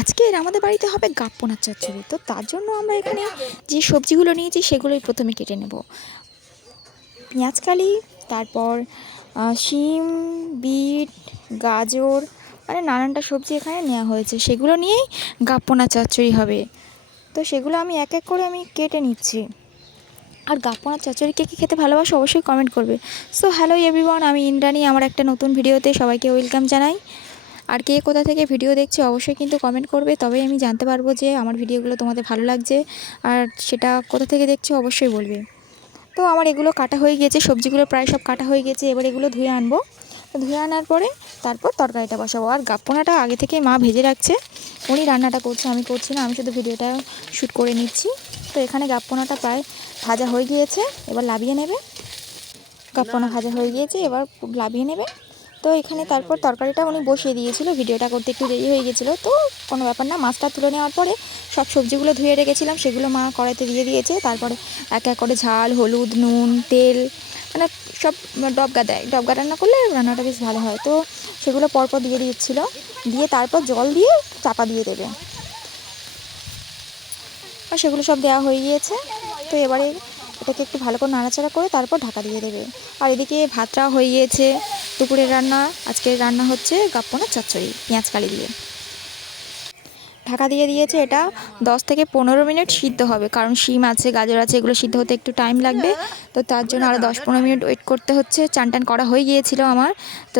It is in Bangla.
আজকের আমাদের বাড়িতে হবে গাপ্পোনার চচ্চড়ি। তো তার জন্য আমরা এখানে যে সবজিগুলো নিয়েছি সেগুলোই প্রথমে কেটে নেব। পেঁয়াজকালি, তারপর শিম, বিট, গাজর, মানে নানানটা সবজি এখানে নেওয়া হয়েছে। সেগুলো নিয়েই গাপ্পোনার চচ্চড়ি হবে। তো সেগুলো আমি এক এক করে কেটে নিচ্ছি। আর গাপ্পোনার চচ্চড়ি কে কী খেতে ভালোবাসো অবশ্যই কমেন্ট করবে। সো হ্যালো এভরিওয়ান, আমি ইন্দ্রাণী। আমার একটা নতুন ভিডিওতে সবাইকে ওয়েলকাম জানাই। আর কে কোথা থেকে ভিডিও দেখছে অবশ্যই কিন্তু কমেন্ট করবে, তবেই আমি জানতে পারবো যে আমার ভিডিওগুলো তোমাদের ভালো লাগছে। আর সেটা কোথা থেকে দেখছো অবশ্যই বলবে। তো আমার এগুলো কাটা হয়ে গেছে, সবজিগুলো প্রায় সব কাটা হয়ে গেছে। এবার এগুলো ধুয়ে আনবো। ধুয়ে আনার পরে তারপর তরকারিটা বসাবো। আর গাপ্পোনাটা আগে থেকে মা ভেজে রাখছে, উনি রান্নাটা করছে, আমি করছি না, আমি শুধু ভিডিওটা শ্যুট করে নিচ্ছি। তো এখানে গাপ্পোনাটা প্রায় ভাজা হয়ে গিয়েছে, এবার লাবিয়ে নেবে। গাপ্পোনা ভাজা হয়ে গিয়েছে, এবার লাবিয়ে নেবে। তো এখানে তারপর তরকারিটা উনি বসিয়ে দিয়েছিল, ভিডিওটা করতে একটু দেরি হয়ে গেছিলো। তো কোনো ব্যাপার না, মাছটা তুলে নেওয়ার পরে সব সবজিগুলো ধুয়ে রেখেছিলাম সেগুলো মা কড়াইতে দিয়ে দিয়েছে। তারপরে এক এক করে ঝাল, হলুদ, নুন, তেল, মানে সব ডবগা দেয়। ডবগা রান্না করলে রান্নাটা বেশ ভালো হয়। তো সেগুলো পরপর দিয়ে দিচ্ছিলো, দিয়ে তারপর জল দিয়ে চাপা দিয়ে দেবে। আর সেগুলো সব দেওয়া হয়ে গিয়েছে। তো এবারে এটাকে একটু ভালো করে নাড়াচাড়া করে তারপর ঢাকা দিয়ে দেবে। আর এদিকে ভাতটাও হয়ে গিয়েছে। দুপুরের রান্না, আজকের রান্না হচ্ছে গাপ্পোনার চচ্চড়ি পেঁয়াজকালি দিয়ে। ঢাকা দিয়ে দিয়েছে। এটা 10 থেকে 15 মিনিট সিদ্ধ হবে, কারণ শিম আছে, গাজর আছে, এগুলো সিদ্ধ হতে একটু টাইম লাগবে। তো তার জন্য আরও 10-15 মিনিট ওয়েট করতে হচ্ছে। চান টান করা হয়ে গিয়েছিল আমার। তো